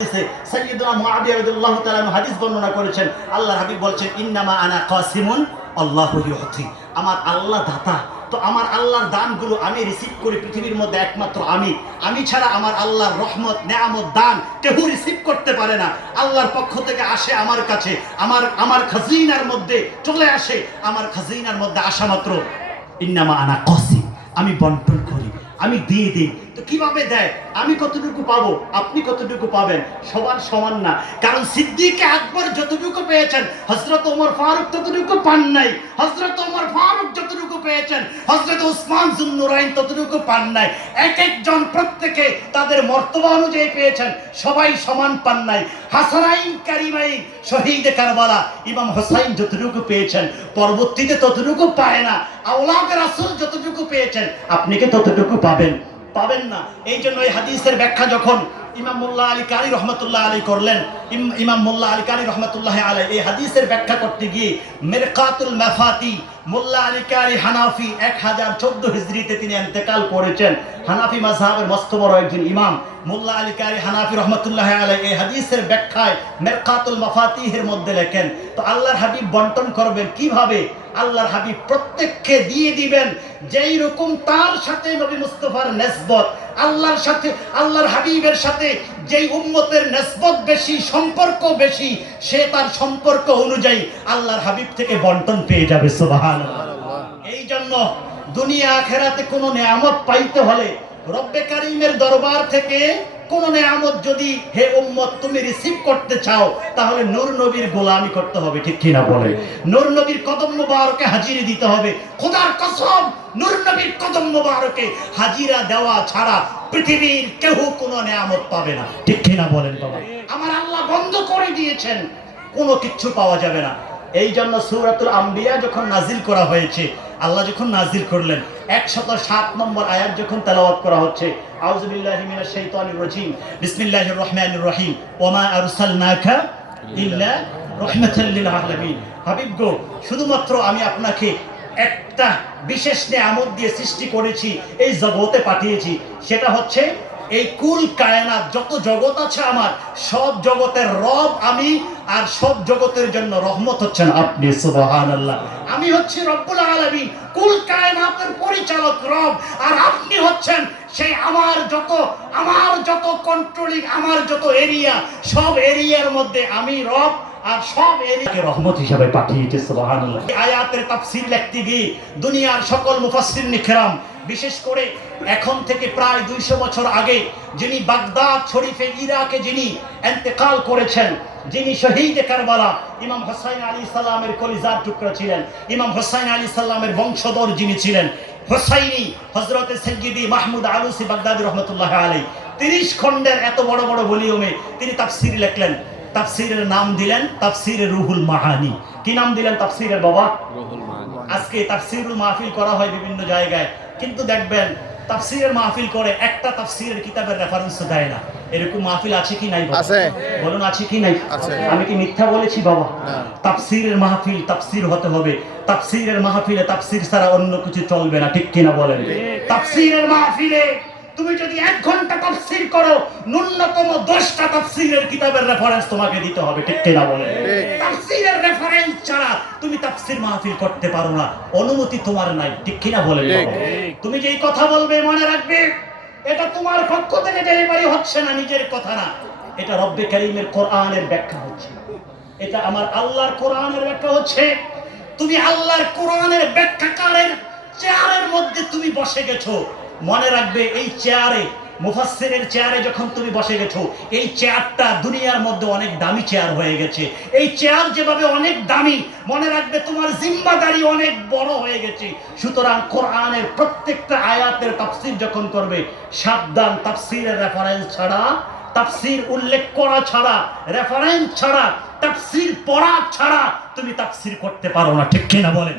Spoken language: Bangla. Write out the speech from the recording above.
সাইয়্যিদুনা মুআবিয়া রাদিয়াল্লাহু তাআলা হাদিস বর্ণনা করেছেন, আল্লাহর হাবিব বলছেন, ইন্নামা আনা কাসিমুন আল্লাহু ইউতি। আমার আল্লাহ দাতা, তো আমার আল্লাহর দানগুলো আমি রিসিভ করি। পৃথিবীর মধ্যে একমাত্র আমি ছাড়া আমার আল্লাহর রহমত, নেয়ামত, দান কেউ রিসিভ করতে পারে না। আল্লাহর পক্ষ থেকে আসে আমার কাছে, আমার খাজিনার মধ্যে চলে আসে। আমার খাজিনার মধ্যে আসা মাত্র ইন্নামা আনা কাসিম, আমি বন্টন করি, আমি দিয়ে দিই। তো কিভাবে দেয়? আমি কতটুকু পাবো, আপনি কতটুকু পাবেন, সবার সমান না। কারণ সিদ্দিক আকবর যতটুকু পেয়েছেন, হযরত ওমর ফারুক ততটুকু পান নাই। হযরত ওমর ফারুক যতটুকু পেয়েছেন, হযরত উসমান যুন্নুরাইন ততটুকু পান নাই। এক একজন প্রত্যেকে তাদের মর্তবা অনুযায়ী পেয়েছেন, সবাই সমান পান নাই। হাসানাইন কারিমাইন শহীদে কারবালা ইমাম হোসাইন যতটুকু পেয়েছেন, পরবর্তীতে ততটুকু পায় না। আওলাদ রাসূল যতটুকু পেয়েছেন, আপনি কি ততটুকু পাবেন না। এই জন্য এই হাদিসের ব্যাখ্যা যখন ইমাম মোল্লা আলী কারি রহমতুল্লাহ আলী করলেন, ইমাম মোল্লা আলী কারি রহমতুল্লাহ আলী এই হাদিসের ব্যাখ্যা করতে গিয়ে মিরকাতুল মাফাতি মোল্লা আলী কারি হানাফি 1014 হিজরিতে তিনি ইন্তেকাল করেছেন। হানাফি মাযহাবের মস্ত বড় একজন ইমাম মোল্লা আলী কারি হানাফি রহমতুল্লাহ আলী এই হাদিসের ব্যাখ্যায় মিরকাতুল মাফাতিহের মধ্যে লেখেন, তো আল্লাহর হাবিব বন্টন করবেন কিভাবে? আল্লাহর হাবিব প্রত্যেককে দিয়ে দিবেন যেই রকম তার সাথে নবী মুস্তাফার নিসবত, আল্লাহর সাথে, আল্লাহর হাবিবের সাথে যেই উম্মতের নিসবত বেশি, সম্পর্ক বেশি, সে তার সম্পর্ক অনুযায়ী আল্লাহর হাবিব থেকে বন্টন পেয়ে যাবে। সুবহানাল্লাহ। এই জন্য দুনিয়া আখিরাতে কোনো নেয়ামত পাইতে হলে রব্বে কারীমের দরবার থেকে কোন নেয়ামত যদি হে উম্মত তুমি রিসিভ করতে চাও, তাহলে নূর নবীর গোলামি করতে হবে, ঠিক কিনা বলে? নূর নবীর কদম মোবারকে হাজিরি দিতে হবে। খোদার কসম, নূর নবীর কদম মোবারকে হাজিরা দেওয়া ছাড়া পৃথিবীর কেউ কোনো নেয়ামত পাবে না, ঠিক কিনা বলেন বাবা? আমার আল্লাহ বন্ধ করে দিয়েছেন, কোনো কিচ্ছু পাওয়া যাবে না। এই জন্য সূরাতুল আম্বিয়া যখন নাজিল করা হয়েছে, আল্লাহ যখন নাজিল করলেন 107 নম্বর আয়াত যখন তেলাওয়াত করা হচ্ছে, আউযু বিল্লাহি মিনাশ শাইতানির রাজীম, বিসমিল্লাহির রহমানির রহিম, ওয়া আরসালনাকা ইল্লা রাহমাতাল লিল আলামিন। হাবিব গো, শুধুমাত্র আমি আপনাকে একটা বিশেষ নেয়ামত দিয়ে সৃষ্টি করেছি, এই জগতে পাঠিয়েছি। সেটা হচ্ছে এই কুল কায়নাত, যত জগৎ আছে আমার, সব জগতের রব আমি, আর সব জগতের জন্য রহমত হচ্ছেন আপনি। সুবহানাল্লাহ। আমি হচ্ছি রব্বুল আলামিন, কুল কায়নাতের পরিচালক রব, আর আপনি হচ্ছেন সেই আমার যত কন্ট্রোলিং, আমার যত এরিয়া, সব এরিয়ার মধ্যে আমি রব, আর সব এরিয়াকে রহমত হিসেবে পাঠিয়েছে। সুবহানাল্লাহ। এই আয়াতের তাফসীর লিখতে গিয়ে দুনিয়ার সকল মুফাসসিরিন কিরাম, বিশেষ করে এখন থেকে প্রায় 200 বছর আগে যিনি বাগদাদ শরীফে ইরাকে যিনি ইন্তেকাল করেছেন, যিনি শহীদে কারবালা ইমাম হোসাইন আলাইহিস সালামের কলিজার টুকরা ছিলেন, ইমাম হোসাইন আলাইহিস সালামের বংশধর যিনি ছিলেন, হোসাইনি হযরতে সাইয়্যিদি মাহমুদ আলুসি বাগদাদি রহমাতুল্লাহ আলাইহি 30 খণ্ডের এত বড় বড় ভলিউমে তিনি তাফসীর লিখলেন। তাফসীরের নাম দিলেন তাফসীরে রুহুল মাহানি। কি নাম দিলেন তাফসীরের বাবা? রুহুল মাহানি। আজকে তাফসীরুল মাহফিল করা হয় বিভিন্ন জায়গায়, কিন্তু দেখবেন তাফসীরের মাহফিল করে একটা তাফসীরের কিতাবের রেফারেন্স দেয় না। এরকম মাহফিল আছে কি নাই? আছে। বলুন আছে কি নাই? আছে। আমি কি মিথ্যা বলেছি বাবা? না। তাফসীরের মাহফিল তাফসীর হতে হবে। তাফসীরের মাহফিলে তাফসীর ছাড়া অন্য কিছু চলবে না, ঠিক কিনা বলেন? তাফসীরের মাহফিলে তুমি যদি 1 ঘন্টা তাফসীর করো, ন্যূনতম 10টা তাফসীরের কিতাবের রেফারেন্স তোমাকে দিতে হবে, ঠিক কিনা বলেন? তাফসীরের রেফারেন্স ছাড়া তুমি তাফসীর মাহফিল করতে পারো না, অনুমতি তোমার নাই, ঠিক কিনা বলেন? তুমি যেই কথা বলবে মনে রাখবে, এটা তোমার পক্ষ থেকে ডেলিভারি হচ্ছে না, নিজের কথা না, এটা রব্বে কারীমের কোরআনের ব্যাখ্যা হচ্ছে, এটা আমার আল্লাহর কোরআনের ব্যাখ্যা হচ্ছে। তুমি আল্লাহর কোরআনের ব্যাখ্যাকারের চেয়ারের মধ্যে তুমি বসে গেছো, মনে রাখবে এই চেয়ারে, মুফাসসিরের চেয়ারে যখন তুমি বসে গেছো, এই চেয়ারটা দুনিয়ার মধ্যে অনেক দামি চেয়ার হয়ে গেছে। এই চেয়ার যেভাবে অনেক দামি, মনে রাখবে তোমার জিম্মাদারি অনেক বড় হয়ে গেছে। সুতরাং কোরআনের প্রত্যেকটা আয়াতের তাফসীর যখন করবে, সাবধান, তাফসীরের রেফারেন্স ছাড়া, তাফসীর উল্লেখ করা ছাড়া, রেফারেন্স ছাড়া, তাফসীর পড়া ছাড়া তুমি তাফসীর করতে পারো না, ঠিক কিনা বলেন?